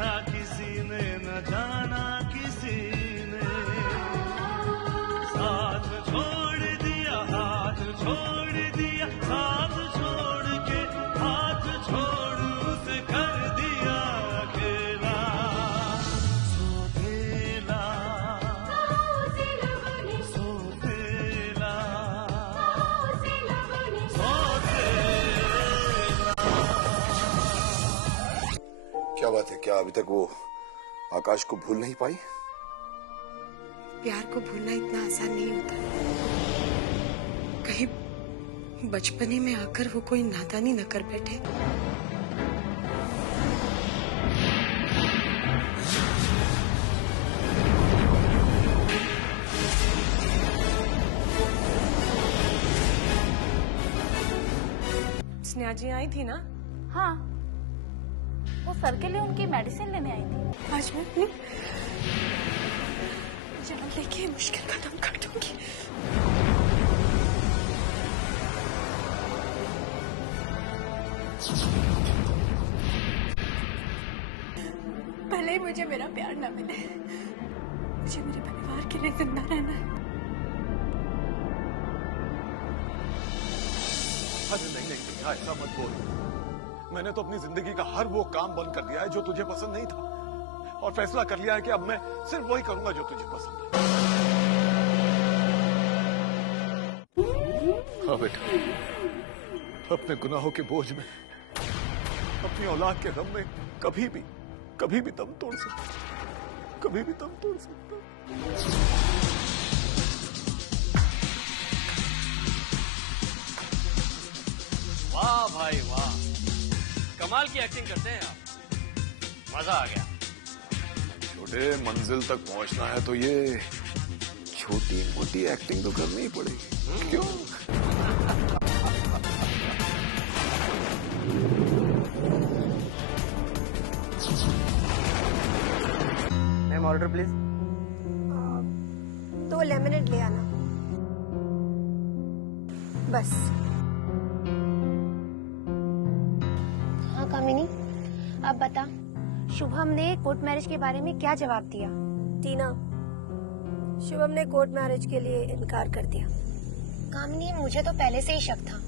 पूछा किसी ने न जाना किसी ने, साथ छोड़ दिया हाथ छोड़ दिया, साथ छोड़ के हाथ छोड़ उसे कर दिया अकेला सोतेला सोतेला क्या बात है, क्या अभी तक वो आकाश को भूल नहीं पाई? प्यार को भूलना इतना आसान नहीं होता। कहीं बचपने में आकर वो कोई नादानी न कर बैठे। स्नेहा जी आई थी ना? हाँ, वो सर के लिए उनकी मेडिसिन लेने आई थी। आज मैं अपनी जान लेके मुश्किल खत्म कर दूंगी। भले ही मुझे मेरा प्यार ना मिले, मुझे मेरे परिवार के लिए जिंदा रहना है। अरे नहीं नहीं, ऐसा मत बोल। मैंने तो अपनी जिंदगी का हर वो काम बंद कर दिया है जो तुझे पसंद नहीं था, और फैसला कर लिया है कि अब मैं सिर्फ वही करूंगा जो तुझे पसंद है। हाँ बेटा, अपने गुनाहों के बोझ में, अपनी औलाद के गम में कभी भी दम तोड़ सकता, कभी भी दम तोड़ सकता। वाह भाई वाह, कमाल की एक्टिंग करते हैं आप, मजा आ गया। छोटे मंजिल तक पहुंचना है तो ये छोटी मोटी एक्टिंग तो करनी ही पड़ेगी, क्यों? Ma'am order please. 2 लेमनेड ले आना बस। हाँ कामिनी, अब बता, शुभम ने कोर्ट मैरिज के बारे में क्या जवाब दिया? टीना, शुभम ने कोर्ट मैरिज के लिए इनकार कर दिया। कामिनी, मुझे तो पहले से ही शक था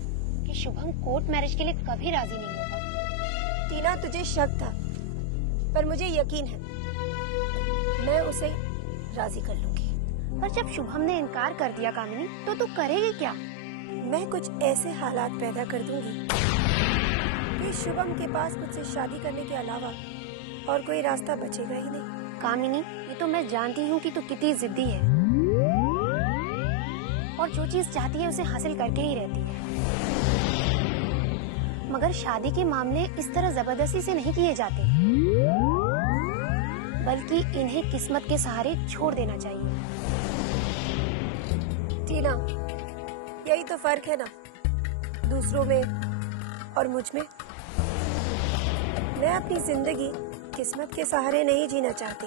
कि शुभम कोर्ट मैरिज के लिए कभी राजी नहीं होगा। टीना, तुझे शक था, पर मुझे यकीन है मैं उसे राजी कर लूंगी। पर जब शुभम ने इनकार कर दिया कामिनी, तो तू करेगी क्या? मैं कुछ ऐसे हालात पैदा कर दूंगी कि शुभम के पास मुझसे शादी करने के अलावा और कोई रास्ता बचेगा ही नहीं। कामिनी, ये तो मैं जानती हूँ कि तू कितनी जिद्दी है और जो चीज चाहती है उसे हासिल करके ही रहती है, मगर शादी के मामले इस तरह जबरदस्ती से नहीं किए जाते, बल्कि इन्हें किस्मत के सहारे छोड़ देना चाहिए। टीना, यही तो फर्क है ना दूसरों में और मुझ में। मैं अपनी जिंदगी किस्मत के सहारे नहीं जीना चाहती,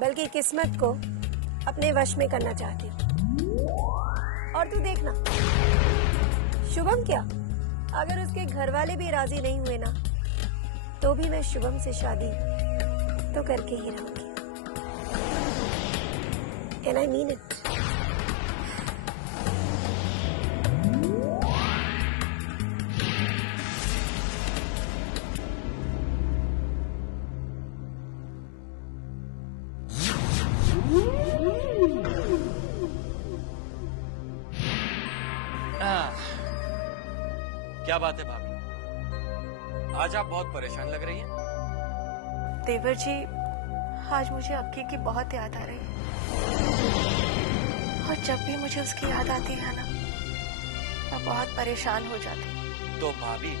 बल्कि किस्मत को अपने वश में करना चाहती हूँ। और तू देखना, शुभम क्या, अगर उसके घर वाले भी राजी नहीं हुए ना, तो भी मैं शुभम से शादी तो करके ही रहूंगी। And I mean it. क्या बात है भाभी, आज आप बहुत परेशान लग रही हैं। देवर जी, आज मुझे अक्की की बहुत याद आ रही है, और जब भी मुझे उसकी याद आती है ना, मैं बहुत परेशान हो जाती हूँ। तो भाभी,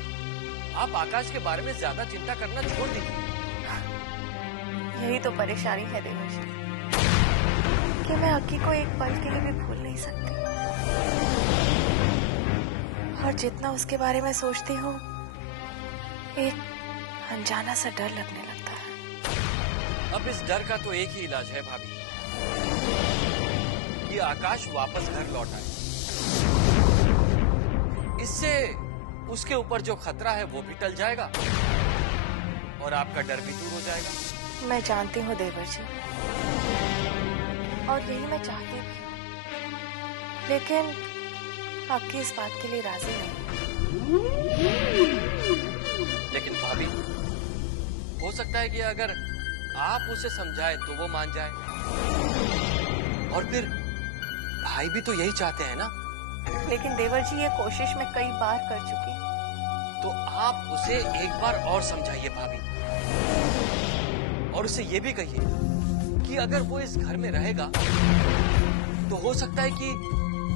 आप आकाश के बारे में ज्यादा चिंता करना छोड़ दीजिए। यही तो परेशानी है देवर जी, कि मैं अक्की को एक पल के लिए भी भूल नहीं सकती, और जितना उसके बारे में सोचती हूँ, एक अनजाना सा डर लगने लगता है। अब इस डर का तो एक ही इलाज है भाभी, कि आकाश वापस घर लौट आए। इससे उसके ऊपर जो खतरा है वो भी टल जाएगा, और आपका डर भी दूर हो जाएगा। मैं जानती हूँ देवर जी, और यही मैं चाहती भी हूँ, लेकिन आपकी इस बात के लिए राजी नहीं। लेकिन भाभी, हो सकता है कि अगर आप उसे समझाए तो वो मान जाए, और फिर भाई भी तो यही चाहते हैं ना। लेकिन देवर जी, ये कोशिश मैं कई बार कर चुकी हूँ। तो आप उसे एक बार और समझाइए भाभी, और उसे ये भी कहिए कि अगर वो इस घर में रहेगा तो हो सकता है कि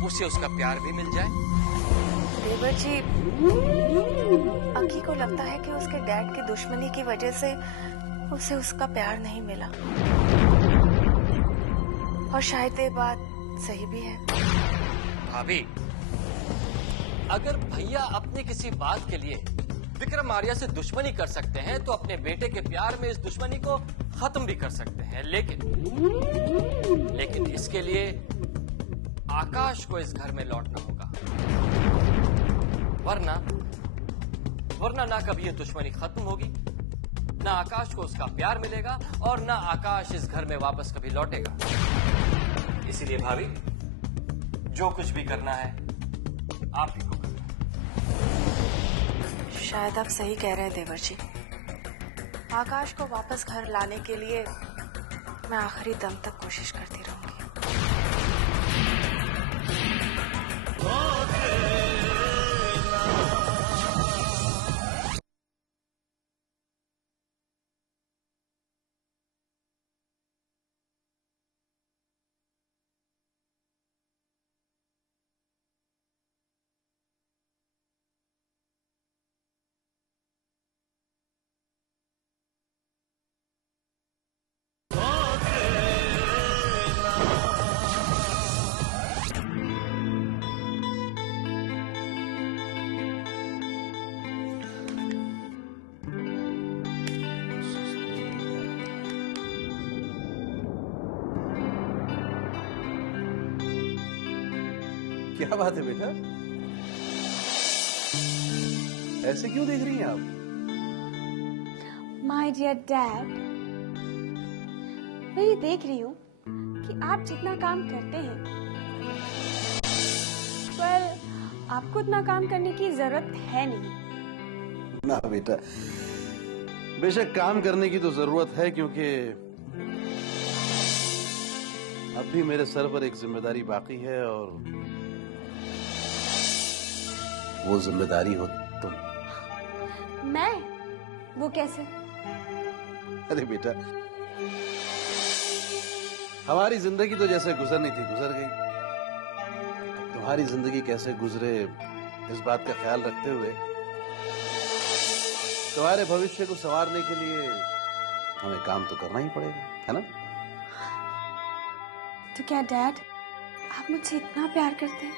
उसे उसका प्यार भी मिल जाए। देवर जी, अक्की को लगता है कि उसके डैड की दुश्मनी की वजह से उसे उसका प्यार नहीं मिला, और शायद ये बात सही भी है। भाभी, अगर भैया अपनी किसी बात के लिए विक्रम आर्या से दुश्मनी कर सकते हैं तो अपने बेटे के प्यार में इस दुश्मनी को खत्म भी कर सकते हैं, लेकिन इसके लिए आकाश को इस घर में लौटना होगा, वरना ना कभी ये दुश्मनी खत्म होगी, ना आकाश को उसका प्यार मिलेगा, और ना आकाश इस घर में वापस कभी लौटेगा। इसीलिए भाभी, जो कुछ भी करना है आप ही को करना है। शायद आप सही कह रहे हैं देवर जी। आकाश को वापस घर लाने के लिए मैं आखिरी दम तक कोशिश करती रहूंगी। क्या बात है बेटा, ऐसे क्यों देख रही हैं आप? माय डियर डैड, मैं ये देख रही हूँ कि आप जितना काम करते हैं, पर आपको उतना काम करने की जरूरत है नहीं। ना बेटा, बेशक काम करने की तो जरूरत है, क्योंकि अब भी मेरे सर पर एक जिम्मेदारी बाकी है, और वो जिम्मेदारी हो तुम। मैं? वो कैसे? अरे बेटा, हमारी जिंदगी तो जैसे गुजरनी थी गुजर गई। तुम्हारी जिंदगी कैसे गुजरे इस बात का ख्याल रखते हुए तुम्हारे भविष्य को संवारने के लिए हमें काम तो करना ही पड़ेगा, है ना? तो क्या डैड, आप मुझसे इतना प्यार करते हैं?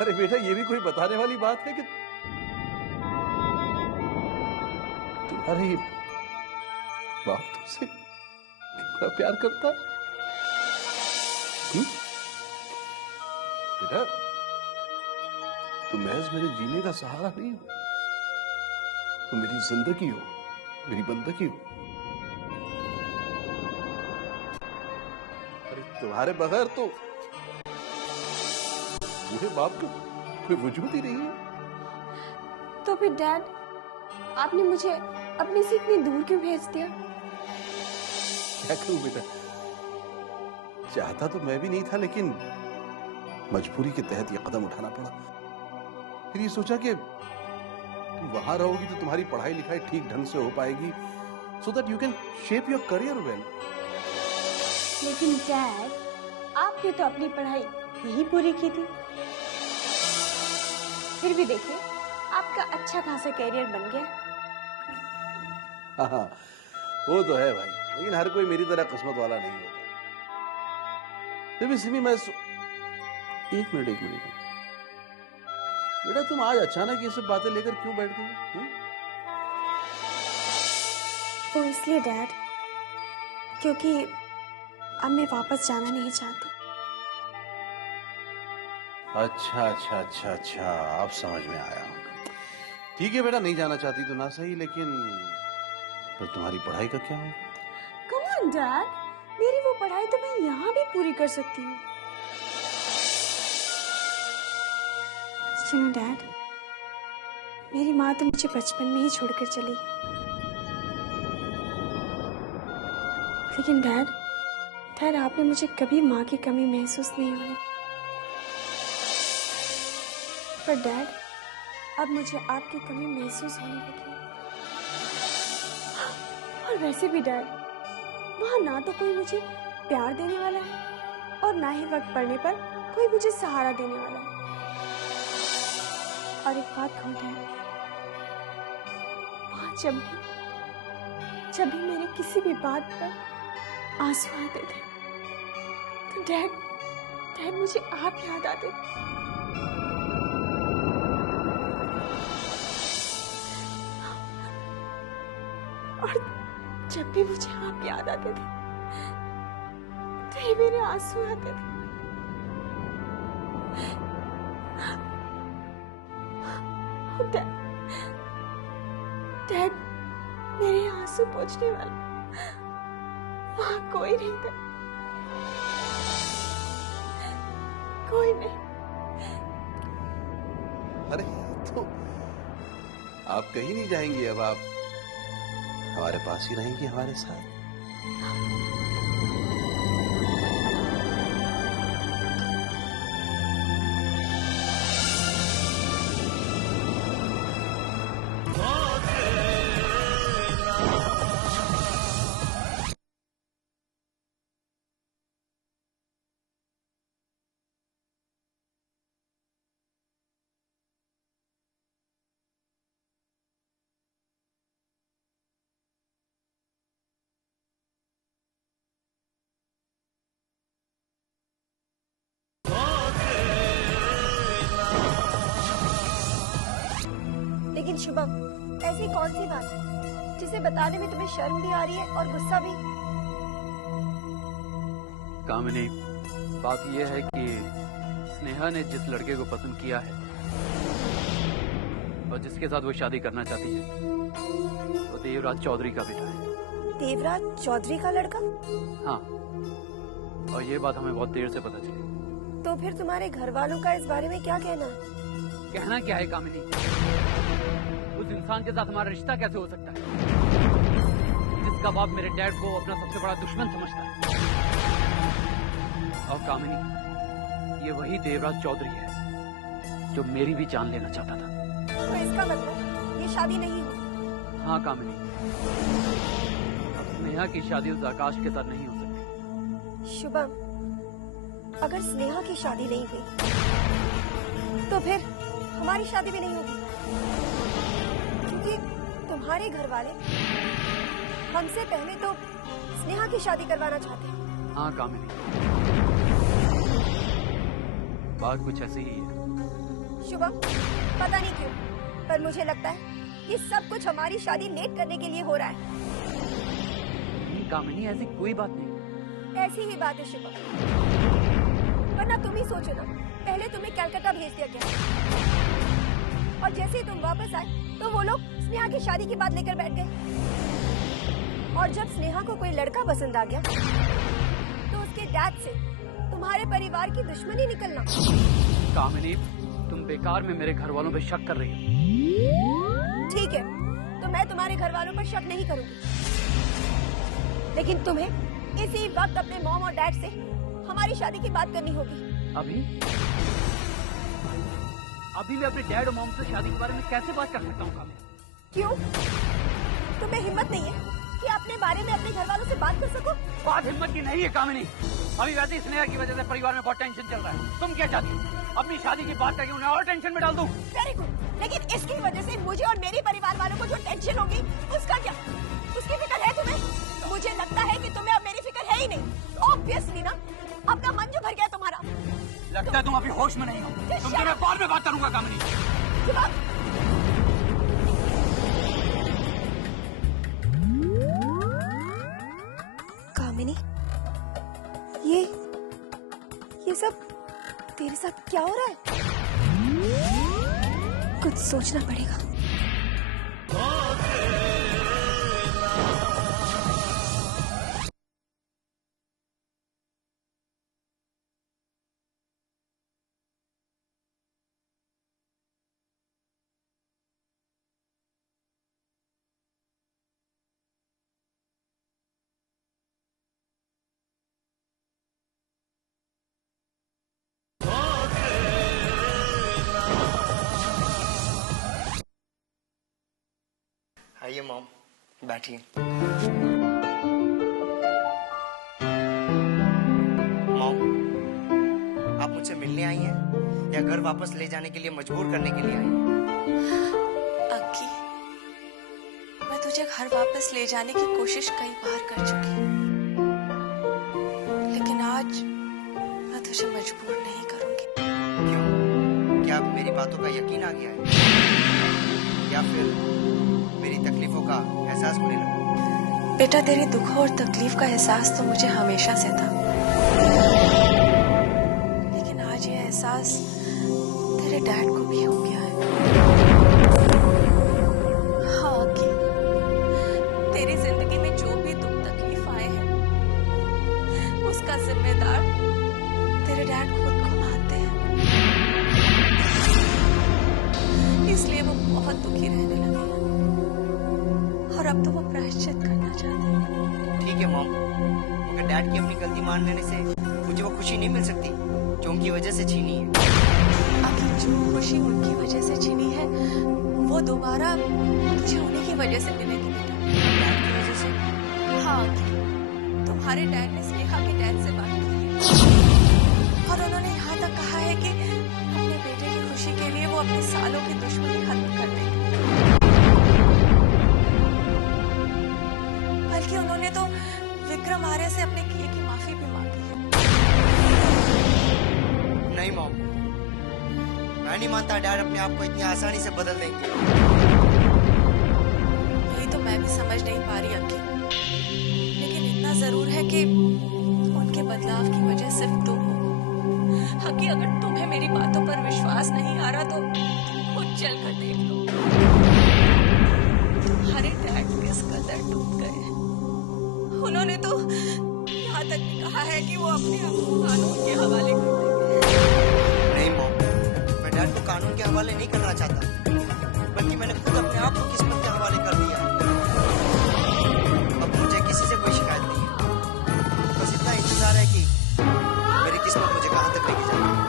अरे बेटा, ये भी कोई बताने वाली बात है कि तुम्हारी बाप तुमसे कितना प्यार करता है? बेटा, तुम महज मेरे जीने का सहारा नहीं हो, तुम मेरी जिंदगी हो, मेरी बंदगी हो। अरे तुम्हारे बगैर तो मुझे बाप का कोई वजूद ही नहीं है। तो फिर डैड, आपने मुझे अपने से इतनी दूर क्यों भेज दिया? क्या करूं बेटा, चाहता तो मैं भी नहीं था, लेकिन मजबूरी के तहत ये कदम उठाना पड़ा। फिर ये सोचा कि तुम वहां रहोगी तो तुम्हारी पढ़ाई लिखाई ठीक ढंग से हो पाएगी, so that you can shape your career well. लेकिन डैड, आपने तो अपनी पढ़ाई यही पूरी की थी, फिर भी देखिए आपका अच्छा खासा करियर बन गया। हाँ, वो तो है भाई, लेकिन हर कोई मेरी तरह किस्मत वाला नहीं होता। फिर भी सिमी, मैं एक मिनट बेटा, तुम आज अचानक ये सब बातें लेकर क्यों बैठ गई? वो इसलिए डैड, क्योंकि अब मैं वापस जाना नहीं चाहती। अच्छा, अब समझ में आया। ठीक है बेटा, नहीं जाना चाहती तो ना सही, लेकिन पर तुम्हारी पढ़ाई का क्या हो? कम ऑन डैड, मेरी वो पढ़ाई तो मैं यहाँ भी पूरी कर सकती हूँ। डैड, मेरी माँ तो मुझे बचपन में ही छोड़कर चली, लेकिन डैड आपने मुझे कभी माँ की कमी महसूस नहीं होने। पर डैड, अब मुझे आपकी कमी महसूस होने लगी है। और वैसे भी डैड, वहाँ ना तो कोई मुझे प्यार देने वाला है और ना ही वक्त पड़ने पर कोई मुझे सहारा देने वाला है। और एक बात कहूँ डैड, वहाँ जब भी मेरे किसी भी बात पर आंसू आते थे तो डैड मुझे आप याद आते थे। और जब भी मुझे आप याद आते थे तो ये मेरे आंसू आते थे। डैड, मेरे आंसू पोंछने वाला वहां कोई नहीं था, कोई नहीं। अरे तो आप कहीं नहीं जाएंगी, अब आप हमारे पास ही रहेंगी, हमारे साथ। लेकिन शुभम, ऐसी कौन सी बात है जिसे बताने में तुम्हें शर्म भी आ रही है और गुस्सा भी? कामिनी, बात यह है कि स्नेहा ने जिस लड़के को पसंद किया है और जिसके साथ वो शादी करना चाहती है वो देवराज चौधरी का बेटा है। देवराज चौधरी का लड़का? हाँ, और ये बात हमें बहुत देर से पता चली। तो फिर तुम्हारे घर वालों का इस बारे में क्या कहना है? कहना क्या है कामिनी, उस इंसान के साथ हमारा रिश्ता कैसे हो सकता है जिसका बाप मेरे डैड को अपना सबसे बड़ा दुश्मन समझता है? और कामिनी, ये वही देवराज चौधरी है जो मेरी भी जान लेना चाहता था। तो इसका मतलब ये शादी नहीं होगी? हाँ कामिनी, अब स्नेहा की शादी उस आकाश के साथ नहीं हो सकती। शुभम, अगर स्नेहा की शादी नहीं हुई तो फिर हमारी शादी भी नहीं होगी, क्योंकि तुम्हारे घर वाले हमसे पहले तो स्नेहा की शादी करवाना चाहते हैं। हाँ कामिनी, बात कुछ ऐसी ही है। शुभम, पता नहीं क्यों, पर मुझे लगता है ये सब कुछ हमारी शादी लेट करने के लिए हो रहा है। कामिनी, ऐसी कोई बात नहीं। ऐसी ही बात है शुभम, वरना तुम ही सोचो ना, पहले तुम्हें कलकत्ता भेज दिया गया और जैसे ही तुम वापस आए तो वो लोग स्नेहा की शादी की बात लेकर बैठ गए। और जब स्नेहा को कोई लड़का पसंद आ गया तो उसके डैड से तुम्हारे परिवार की दुश्मनी निकलना। कामिनी, तुम बेकार में मेरे घर वालों पे शक कर रही हो। ठीक है, तो मैं तुम्हारे घर वालों पर शक नहीं करूंगी, लेकिन तुम्हें इसी वक्त अपने मॉम और डैड से हमारी शादी की बात करनी होगी। अभी मैं अपने डैड और मॉम से शादी के बारे में कैसे बात कर सकता हूँ? क्यों? तुम्हें हिम्मत नहीं है कि अपने बारे में अपने घर वालों से बात कर सको? बात हिम्मत की नहीं है कामिनी, अभी वैसे ही स्नेहा की वजह से परिवार में बहुत टेंशन चल रहा है। तुम क्या चाहती हो, अपनी शादी की बात करके उन्हें और टेंशन में डाल दूं? वेरी गुड, लेकिन इसकी वजह से मुझे और मेरे परिवार वालों को जो टेंशन होगी उसका क्या? उसकी फिक्र है तुम्हें? मुझे लगता है कि तुम्हें अब मेरी फिक्र है ही नहीं। ऑब्वियसली ना, अपना मन जो भर गया तुम्हारा। लगता है तुम अभी होश में नहीं हो। तुमसे मैं बाद में बात करूंगा कामिनी। कामिनी, ये सब तेरे साथ क्या हो रहा है? कुछ सोचना पड़ेगा। आइए मॉम, बैठिए। मॉम, आप मुझसे मिलने आई हैं या घर वापस ले जाने के लिए मजबूर करने के लिए आई हैं? अक्की, मैं तुझे घर वापस ले जाने की कोशिश कई बार कर चुकी, लेकिन आज मैं तुझे मजबूर नहीं करूंगी। क्यों? क्या अब मेरी बातों का यकीन आ गया है या फिर मेरी तकलीफों का एहसास होने लगा? बेटा, तेरे दुखों और तकलीफ का एहसास तो मुझे हमेशा से था, लेकिन आज ये एहसास तेरे डैड को भी हो गया है। हाँ अक्की, तेरी जिंदगी में जो भी दुख तकलीफ आए हैं, उसका जिम्मेदार तेरे डैड खुद को मानते हैं, इसलिए वो बहुत दुखी रहने लगे हैं और अब तो वो प्रायश्चित करना चाहते हैं। ठीक है मॉम, मगर डैड की अपनी गलती मान लेने से मुझे वो खुशी नहीं मिल सकती जो उनकी वजह से छीनी है। आखिर जो खुशी उनकी वजह से छीनी है, वो दोबारा तुझे उन्हीं की वजह से मिलेगी बेटा। डैड की वजह से? हाँ आखिर, तुम्हारे डैड ने स्नेहा के डैड से बात की है और उन्होंने यहाँ तक कहा है कि अपने बेटे की खुशी के लिए वो अपने सालों की दुश्मनी खत्म कर देंगे। बल्कि उन्होंने तो विक्रम आर्य से अपने किए की माफी भी मांगी है। नहीं मॉम, मैं नहीं मानता डैड अपने आप को इतनी आसानी से बदल देंगे। यही तो मैं भी समझ नहीं पा रही अक्की, लेकिन इतना जरूर है कि उनके बदलाव की वजह सिर्फ तुम हो। अक्की, अगर तुम्हें मेरी बातों पर विश्वास नहीं आ रहा तो खुद चल कर देख लो। तुम्हारे डैड किस कदर डूब गए हैं। उन्होंने तो यहाँ तक भी कहा है कि वो अपने आप को कानून के हवाले कर देंगे। नहीं मॉम, मैं डैड को कानून के हवाले नहीं करना चाहता, बल्कि मैंने खुद अपने आप को किस्मत के हवाले कर दिया। अब मुझे किसी से कोई शिकायत नहीं है, बस इतना इंतजार है कि मेरी किस्मत मुझे कहाँ तक लेके जाती है।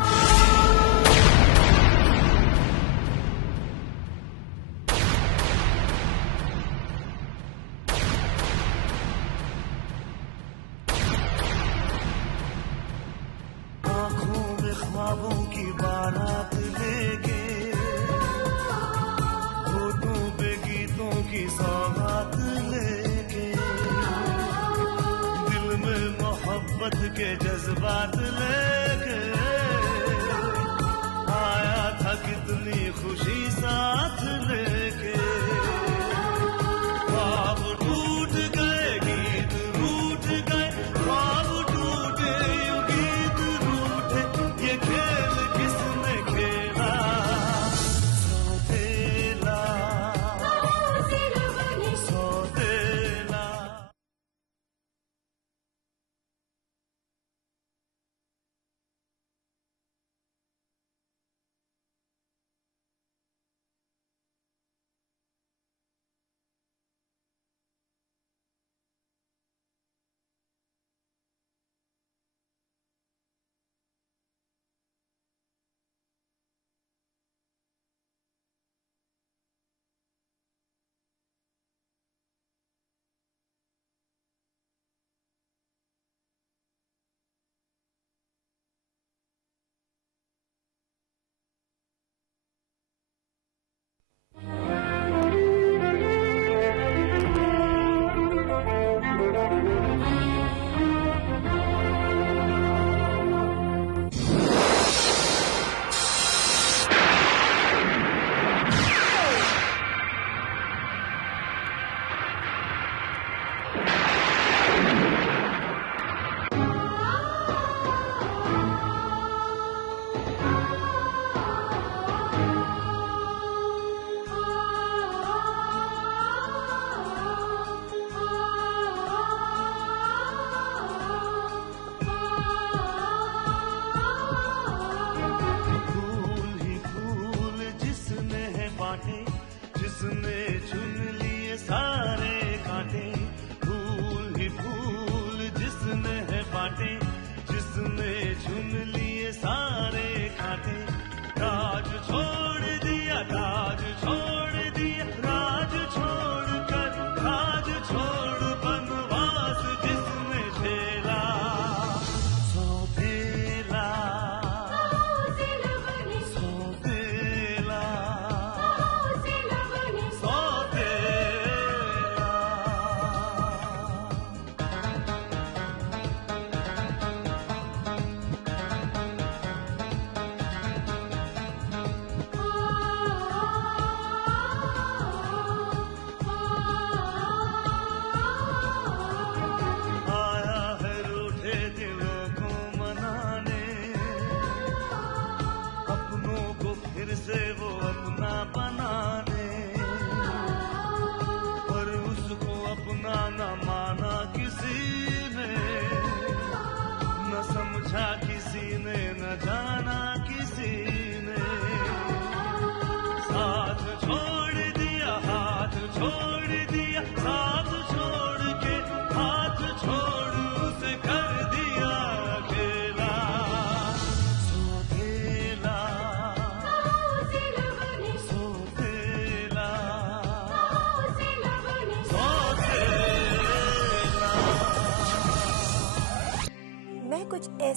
आँखों में ख्वाबों की बारात लेके, होठों पे गीतों की सौगात लेके, दिल में मोहब्बत के जज्बात लेके आया था कितनी खुशी साथ लेके। ख्वाब टूट गए, गीत रूठ गए, ख्वाब टूटे यूं गीत रूठे, ये खेल किसने खेला? सौतेला, सौतेला।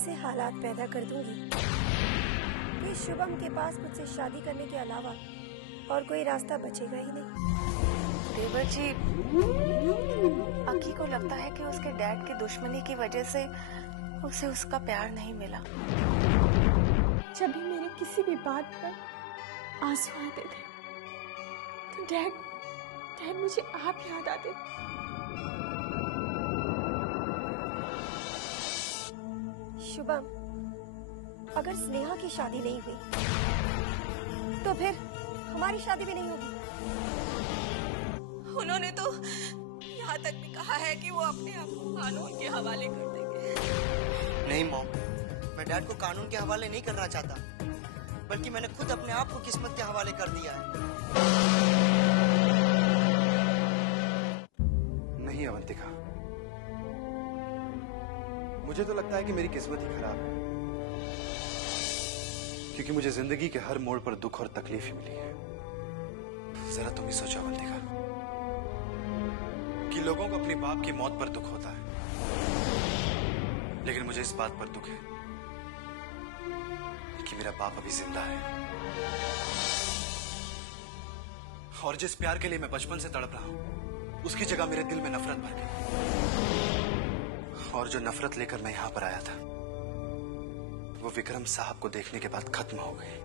ऐसे हालात पैदा कर दूंगी कि शुभम के पास मुझसे शादी करने के अलावा और कोई रास्ता बचेगा ही नहीं। देवर जी, अक्की को लगता है कि उसके डैड की दुश्मनी की वजह से उसे उसका प्यार नहीं मिला। जब भी मेरे किसी भी बात पर आंसू आते थे तो डैड मुझे आप याद आते थे। शुभम, अगर स्नेहा की शादी नहीं हुई तो फिर हमारी शादी भी नहीं होगी। उन्होंने तो यहाँ तक भी कहा है कि वो अपने आप को कानून के हवाले कर देंगे। नहीं मॉम, मैं डैड को कानून के हवाले नहीं करना चाहता, बल्कि मैंने खुद अपने आप को किस्मत के हवाले कर दिया है। नहीं अवंतिका, मुझे तो लगता है कि मेरी किस्मत ही खराब है, क्योंकि मुझे जिंदगी के हर मोड़ पर दुख और तकलीफ ही मिली है। जरा तुम ही सोचो अवंतिका कि लोगों को अपने बाप की मौत पर दुख होता है, लेकिन मुझे इस बात पर दुख है कि मेरा बाप अभी जिंदा है, और जिस प्यार के लिए मैं बचपन से तड़प रहा हूं उसकी जगह मेरे दिल में नफरत भर गई, और जो नफरत लेकर मैं यहां पर आया था वो विक्रम साहब को देखने के बाद खत्म हो गई,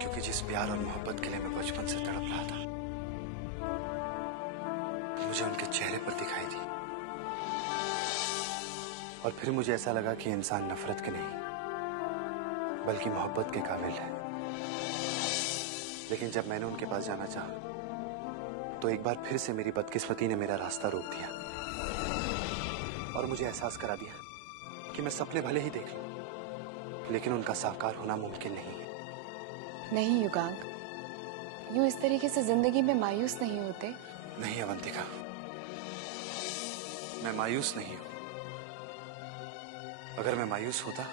क्योंकि जिस प्यार और मोहब्बत के लिए मैं बचपन से तड़प रहा था मुझे उनके चेहरे पर दिखाई दी, और फिर मुझे ऐसा लगा कि इंसान नफरत के नहीं बल्कि मोहब्बत के काबिल है। लेकिन जब मैंने उनके पास जाना चाहा तो एक बार फिर से मेरी बदकिस्मती ने मेरा रास्ता रोक दिया और मुझे एहसास करा दिया कि मैं सपने भले ही देख लूं, लेकिन उनका साकार होना मुमकिन नहीं है। नहीं युगांक, यूं इस तरीके से जिंदगी में मायूस नहीं होते। नहीं अवंतिका, मैं मायूस नहीं हूं। अगर मैं मायूस होता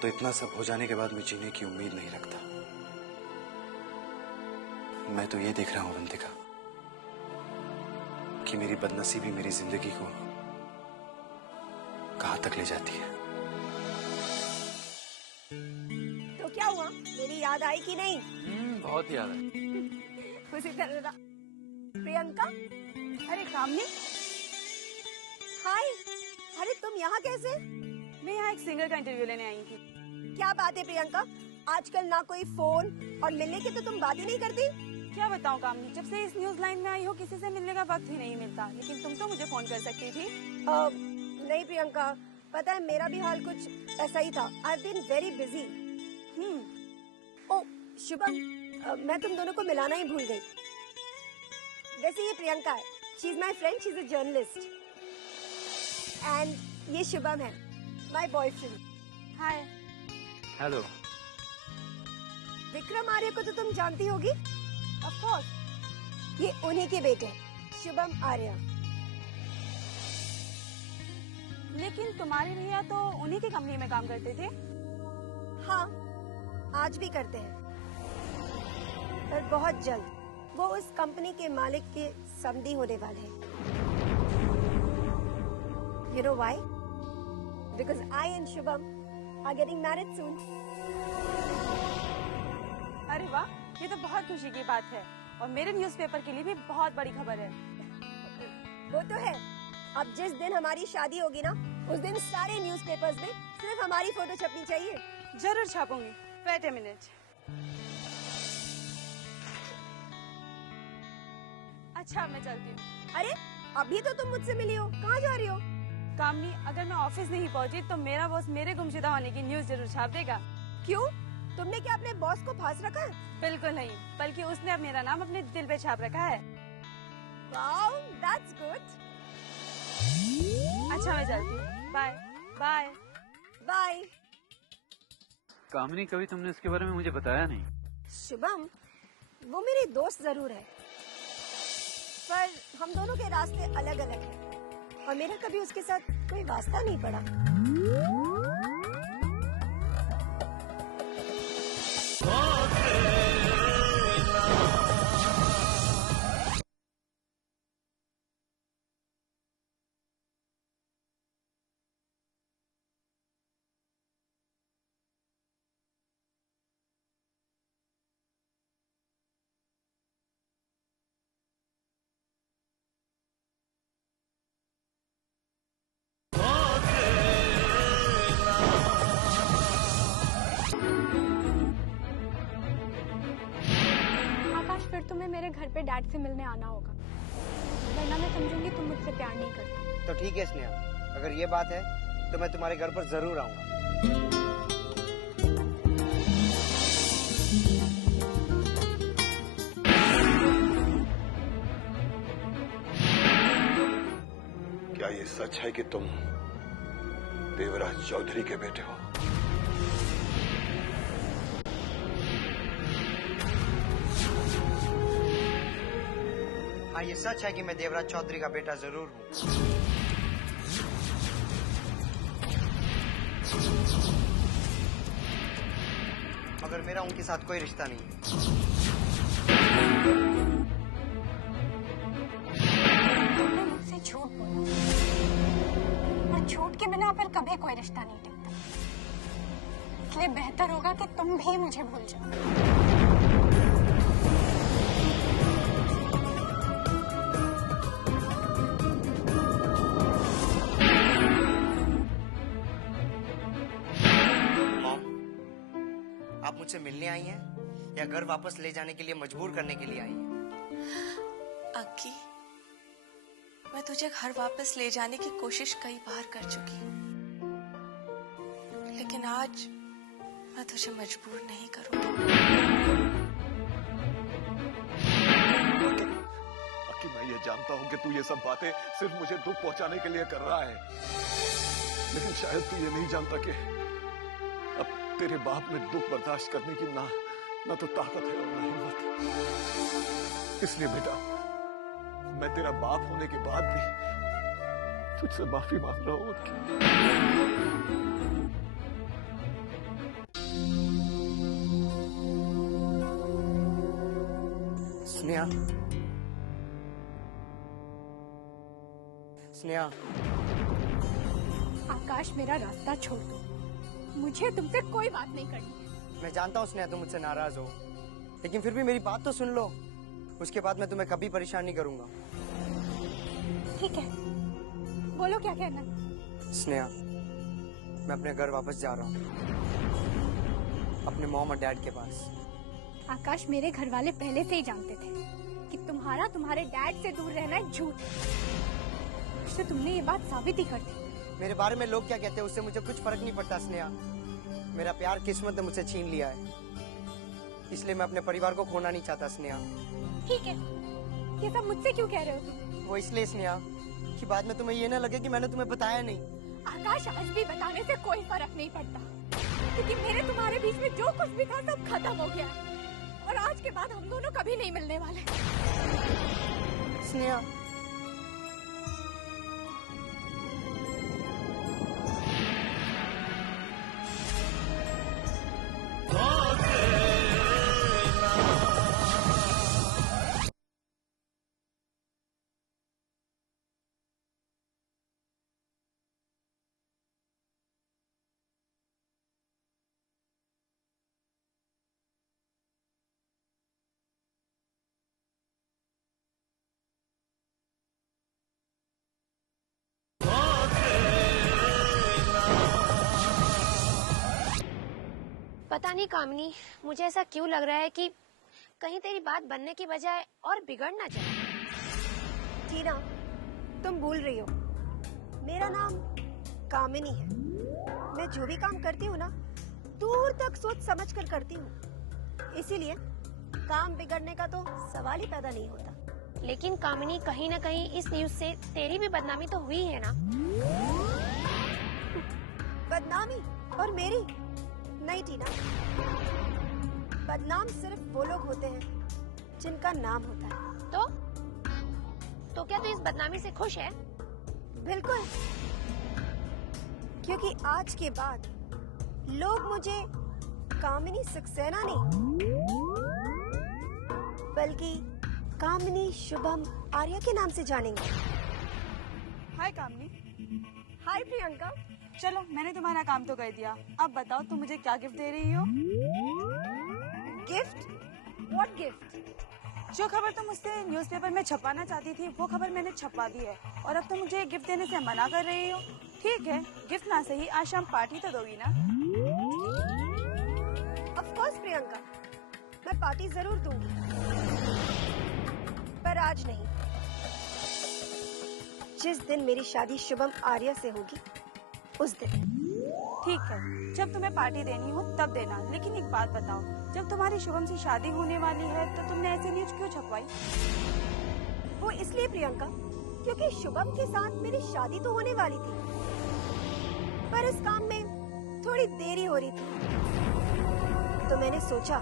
तो इतना सब हो जाने के बाद मैं जीने की उम्मीद नहीं रखता। मैं तो ये देख रहा हूं अवंतिका कि मेरी बदनसीबी मेरी जिंदगी को कहां तक ले जाती है। तो क्या हुआ, मेरी याद आई कि नहीं? बहुत याद है। उसी तरह प्रियंका। अरे कामनी, हाय। अरे तुम यहाँ कैसे? मैं यहाँ एक सिंगर का इंटरव्यू लेने आई थी। क्या बात है प्रियंका, आजकल ना कोई फोन और मिलने की तो तुम बात ही नहीं करती। क्या बताऊँ कामनी, जब से इस न्यूज लाइन में आई हो किसी से मिलने का वक्त ही नहीं मिलता, लेकिन तुम तो मुझे फोन कर सकती थी। नहीं प्रियंका, पता है मेरा भी हाल कुछ ऐसा ही था। I have been very busy. ओ शुभम, मैं तुम दोनों को मिलाना ही भूल गई। वैसे ये प्रियंका है, she is my friend, she is a journalist, and ये शुभम है, my boyfriend. Hi. Hello. Vikram Arya को तो तुम जानती होगी। ऑफ कोर्स, ये उन्हीं के बेटे हैं, शुभम आर्य। लेकिन तुम्हारे भैया तो उन्हीं की कंपनी में काम करते थे। हाँ, आज भी करते हैं, पर बहुत जल्द वो उस कंपनी के मालिक के समधी होने वाले हैं। You know why? Because I and Shubham are getting married soon. अरे वाह, ये तो बहुत खुशी की बात है, और मेरे न्यूज़पेपर के लिए भी बहुत बड़ी खबर है। वो तो है। अब जिस दिन हमारी शादी होगी ना, उस दिन सारे न्यूज़पेपर्स में सिर्फ हमारी फोटो छपनी चाहिए। जरूर छापूंगी। Wait a minute. अच्छा, मैं चलती हूँ। अरे अभी तो तुम मुझसे मिली हो, कहाँ जा रही हो? कामनी, अगर मैं ऑफिस नहीं पहुँची तो मेरा बॉस मेरे गुमशुदा होने की न्यूज जरूर छाप देगा। क्यों? तुमने क्या अपने बॉस को फांस रखा है? बिल्कुल नहीं, बल्कि उसने अब मेरा नाम अपने दिल पे छाप रखा है। Wow, that's good. अच्छा, मैं चलती हूँ। Bye bye bye. कामनी, कभी तुमने इसके बारे में मुझे बताया नहीं। शुभम, वो मेरी दोस्त जरूर है, पर हम दोनों के रास्ते अलग अलग हैं, और मेरा कभी उसके साथ कोई वास्ता नहीं पड़ा। तुम्हें मेरे घर पे डैड से मिलने आना होगा, वरना मैं समझूंगी तुम मुझसे प्यार नहीं करते। तो ठीक है स्नेहा, अगर ये बात है तो मैं तुम्हारे घर पर जरूर आऊंगा। क्या ये सच है कि तुम देवराज चौधरी के बेटे हो? हाँ, ये सच है कि मैं देवराज चौधरी का बेटा जरूर हूँ। मगर मेरा उनके साथ कोई रिश्ता नहीं है। तुमने मुझसे झूठ बोला, और झूठ के बिना फिर कभी कोई रिश्ता नहीं टिकता। इसलिए बेहतर होगा कि तुम भी मुझे भूल जाओ। आप मुझसे मिलने आई हैं या घर वापस ले जाने के लिए मजबूर करने के लिए आई हैं? अक्की, मैं तुझे घर वापस ले जाने की कोशिश कई बार कर चुकी हूँ, लेकिन आज मैं तुझे मजबूर नहीं करूंगी। अक्की, मैं ये जानता हूँ कि तू ये सब बातें सिर्फ मुझे दुख पहुंचाने के लिए कर रहा है, लेकिन शायद तू ये नहीं जानता कि अब तेरे बाप में दुख बर्दाश्त करने की ना तो ताकत है और ना हिम्मत। इसलिए बेटा, मैं तेरा बाप होने के बाद भी तुझसे माफी मांग रहा हूं। स्नेहा, स्नेहा। आकाश, मेरा रास्ता छोड़ दो, मुझे तुमसे कोई बात नहीं करनी है। मैं जानता हूँ स्नेहा तुम मुझसे नाराज हो, लेकिन फिर भी मेरी बात तो सुन लो, उसके बाद मैं तुम्हें कभी परेशान नहीं करूंगा। ठीक है, बोलो क्या कहना। स्नेहा, मैं अपने घर वापस जा रहा हूँ, अपने मॉम और डैड के पास। आकाश, मेरे घर वाले पहले से ही जानते थे कि तुम्हारा तुम्हारे डैड से दूर रहना एक झूठ है। इससे तुमने ये बात साबित ही कर दी। मेरे बारे में लोग क्या कहते हैं उससे मुझे कुछ फर्क नहीं पड़ता स्नेहा। मेरा प्यार किस्मत ने मुझसे छीन लिया है, इसलिए मैं अपने परिवार को खोना नहीं चाहता स्नेहा। ठीक है, ये सब मुझसे क्यों कह रहे हो तुम? वो इसलिए स्नेहा कि बाद में तुम्हें ये ना लगे कि मैंने तुम्हें बताया नहीं। आकाश, आज भी बताने से कोई फर्क नहीं पड़ता, क्योंकि मेरे तुम्हारे बीच में जो कुछ भी था सब खत्म हो गया है, और आज के बाद हम दोनों कभी नहीं मिलने वाले। स्नेहा, पता नहीं कामिनी, मुझे ऐसा क्यों लग रहा है कि कहीं तेरी बात बनने की बजाय और बिगड़ ना जाए। टीना, तुम भूल रही हो, मेरा नाम कामिनी है। मैं जो भी काम करती हूँ ना, दूर तक सोच समझ कर करती हूँ, इसीलिए काम बिगड़ने का तो सवाल ही पैदा नहीं होता। लेकिन कामिनी, कहीं ना कहीं इस न्यूज से तेरी भी बदनामी तो हुई है ना? बदनामी? और मेरी? नहीं टीना, बदनाम सिर्फ वो लोग होते हैं जिनका नाम होता है। तो क्या तू इस बदनामी से खुश है? बिल्कुल, क्योंकि आज के बाद लोग मुझे कामिनी सक्सेना नहीं, बल्कि कामिनी शुभम आर्या के नाम से जानेंगे। हाय कामिनी। हाय प्रियंका। चलो, मैंने तुम्हारा काम तो कर दिया, अब बताओ तुम मुझे क्या गिफ्ट दे रही हो? गिफ्ट? What gift? जो खबर तुम मुझसे न्यूज़पेपर में छपवाना चाहती थी वो खबर मैंने छपवा दी है, और अब तुम मुझे गिफ्ट देने से मना कर रही हो। ठीक है, गिफ्ट ना सही, आज शाम पार्टी तो दोगी ना? ऑफ कोर्स प्रियंका, मैं पार्टी जरूर दूंगी। आज नहीं, जिस दिन मेरी शादी शुभम आर्या से होगी उस दिन। ठीक है, जब तुम्हें पार्टी देनी हो तब देना, लेकिन एक बात बताओ, जब तुम्हारी शुभम से शादी होने वाली है तो तुमने ऐसे न्यूज क्यों छपवाई? वो इसलिए प्रियंका, क्योंकि शुभम के साथ मेरी शादी तो होने वाली थी, पर इस काम में थोड़ी देरी हो रही थी, तो मैंने सोचा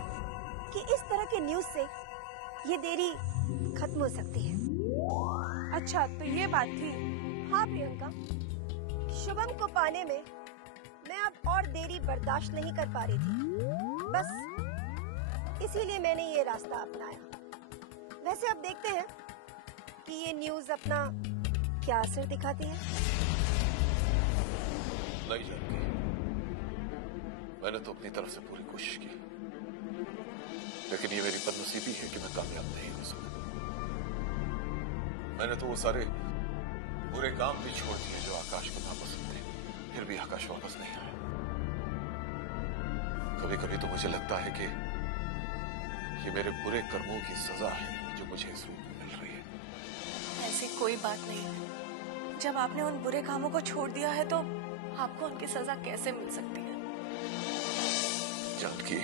कि इस तरह के न्यूज से ये देरी खत्म हो सकती है। अच्छा, तो ये बात थी। हाँ प्रियंका, शुभम को पाने में मैं अब और देरी बर्दाश्त नहीं कर पा रही थी, बस इसीलिए मैंने ये रास्ता अपनाया। वैसे अब देखते हैं कि ये न्यूज अपना क्या असर दिखाती है। नहीं जानती, मैंने तो अपनी तरफ से पूरी कोशिश की, लेकिन ये मेरी बदनसीबी है कि मैं कामयाब नहीं हो सका। मैंने तो वो सारे बुरे काम भी छोड़ दिए जो आकाश को नापसंद थे, फिर भी आकाश वापस नहीं आया। कभी कभी तो मुझे लगता है कि ये मेरे बुरे कर्मों की सजा है जो मुझे इस रूप में मिल रही है। ऐसी कोई बात नहीं है। जब आपने उन बुरे कामों को छोड़ दिया है तो आपको उनकी सजा कैसे मिल सकती है? जानकी,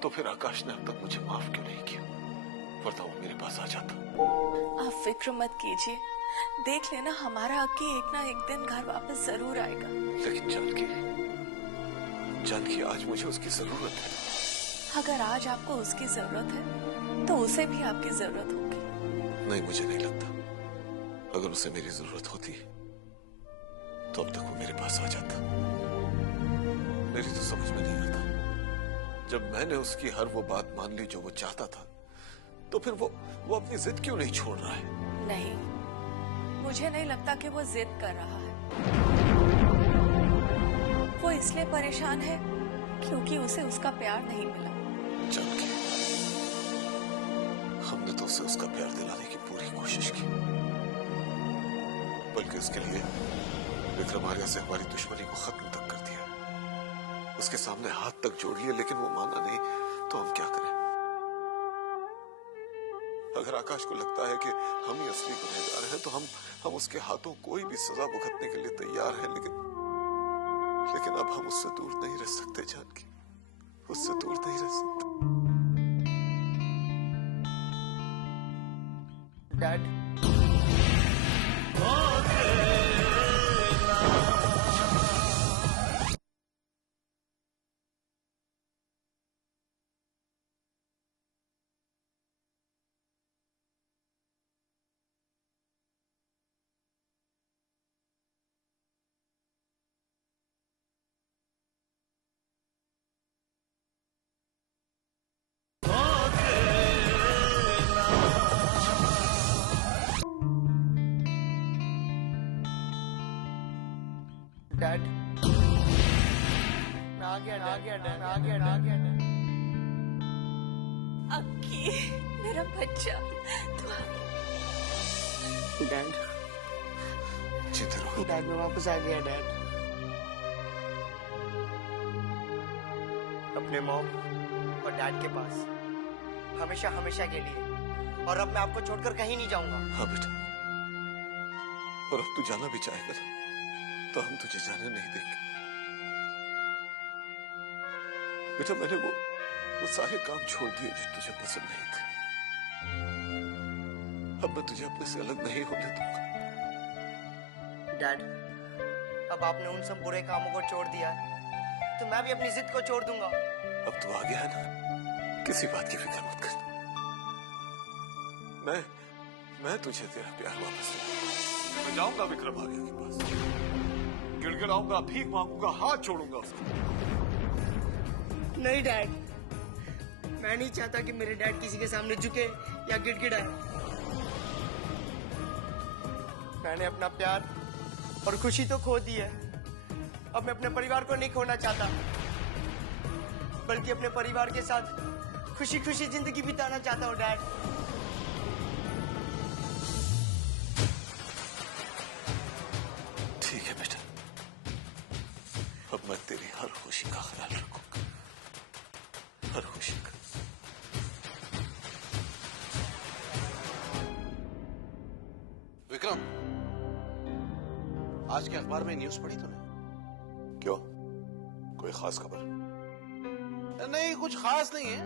तो फिर आकाश ने अब तक मुझे माफ क्यों नहीं किया? वरना वो मेरे पास आ जाता। आप फिक्र मत कीजिए, देख लेना, हमारा अक्की एक ना एक दिन घर वापस जरूर आएगा। लेकिन जानकी, आज मुझे उसकी जरूरत है। अगर आज आपको उसकी जरूरत है तो उसे भी आपकी जरूरत होगी। नहीं, मुझे नहीं लगता। अगर उसे मेरी जरूरत होती तो अब तक वो मेरे पास आ जाता। मेरी तो समझ में नहीं आता, जब मैंने उसकी हर वो बात मान ली जो वो चाहता था, तो फिर वो अपनी जिद क्यों नहीं छोड़ रहा है? नहीं, मुझे नहीं लगता कि वो जिद कर रहा है। वो इसलिए परेशान है क्योंकि उसे उसका प्यार नहीं मिला। जानकी, हमने तो उसे उसका प्यार दिलाने की पूरी कोशिश की, बल्कि उसके लिए विक्रम आर्या से हमारी दुश्मनी को खत्म तक कर दिया। उसके सामने हाथ तक जोड़ लिए, लेकिन वो माना नहीं, तो हम क्या करें? अगर आकाश को लगता है कि हम ही असली गुनहगार हैं, तो हम उसके हाथों कोई भी सजा भुगतने के लिए तैयार हैं, लेकिन अब हम उससे दूर नहीं रह सकते। जानकी, उससे दूर नहीं रह सकते। डैड, डैड, मैं आ गया डैड। अक्की, मेरा बच्चा, तू डैड, जीते रहो। डैड, मैं वापस आ गया डैड। अपने मॉम और डैड के पास हमेशा हमेशा के लिए, और अब मैं आपको छोड़कर कहीं नहीं जाऊंगा। हाँ बेटा, और अब तू जाना भी चाहेगा ना, तो हम तुझे जाने नहीं देंगे। बेटा, मैंने वो सारे काम छोड़ दिए जो तुझे पसंद नहीं थे। अब मैं तुझे अपने से अलग नहीं होने दूंगा। डैड, अब आपने उन सब बुरे कामों को छोड़ दिया है, तो मैं भी अपनी जिद को छोड़ दूंगा। अब तू आ गया है ना, किसी बात की फिक्र मत कर। मैं तुझे तेरा प्यार वापस दूंगा। मैं जाऊंगा विक्रम आर्या के पास, गिड़गिड़ाऊंगा, भीख मांगूंगा, हाथ जोड़ूंगा उसका। नहीं डैड, मैं नहीं चाहता कि मेरे डैड किसी के सामने झुके या गिड़गिड़ाए। मैंने अपना प्यार और खुशी तो खो दी है, अब मैं अपने परिवार को नहीं खोना चाहता, बल्कि अपने परिवार के साथ खुशी खुशी जिंदगी बिताना चाहता हूँ डैड। ठीक है बेटा, अब मैं तेरी हर खुशी का ख्याल रखूंगा, हर खुशी का। आज के अखबार में न्यूज पढ़ी तूने? क्यों, कोई खास खबर? नहीं, कुछ खास नहीं है।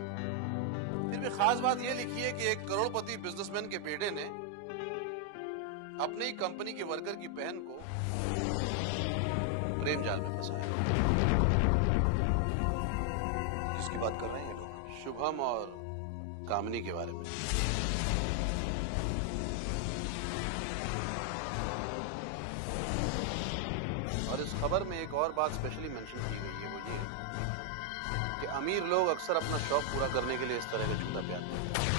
फिर भी खास बात यह लिखी है कि एक करोड़पति बिजनेसमैन के बेटे ने अपनी ही कंपनी की वर्कर की बहन को प्रेम जाल में फंसाया। किसकी बात कर रहे हैं लोग? शुभम और कामिनी के बारे में। और इस खबर में एक और बात स्पेशली मेंशन की गई है, वो ये कि अमीर लोग अक्सर अपना शौक पूरा करने के लिए इस तरह का झूठा प्यार करते हैं।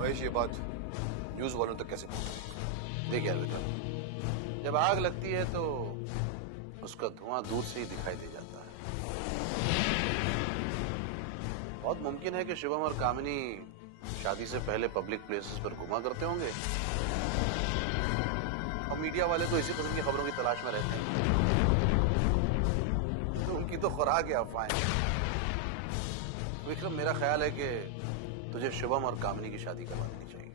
महेश, ये बात न्यूज वालों तक कैसे पहुंची? देख यार विक्रम, जब आग लगती है तो उसका धुआं दूर से ही दिखाई दे जाता है। बहुत मुमकिन है कि शुभम और कामिनी शादी से पहले पब्लिक प्लेसेस पर घुमा करते होंगे और मीडिया वाले तो इसी किस्म की खबरों की तलाश में रहते हैं। तो उनकी तो खुराक है अफवाहें। विक्रम, मेरा ख्याल है कि तुझे शुभम और कामिनी की शादी करवा देनी चाहिए।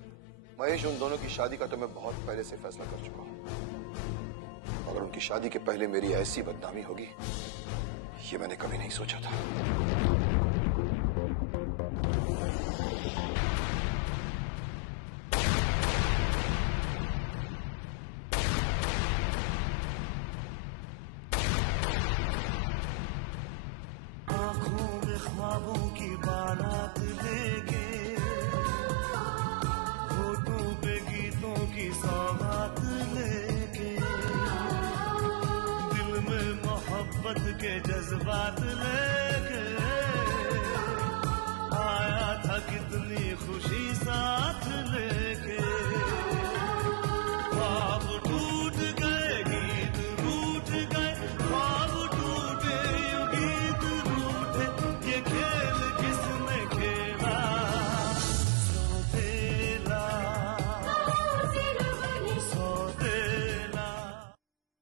महेश, उन दोनों की शादी का तो मैं बहुत पहले से फैसला कर चुका हूं। अगर उनकी शादी के पहले मेरी ऐसी बदनामी होगी, ये मैंने कभी नहीं सोचा था। आंखों में ख्वाबों की बारात लेके, होठों पे गीतों की सौगात लेके, दिल में मोहब्बत के जज्बात ले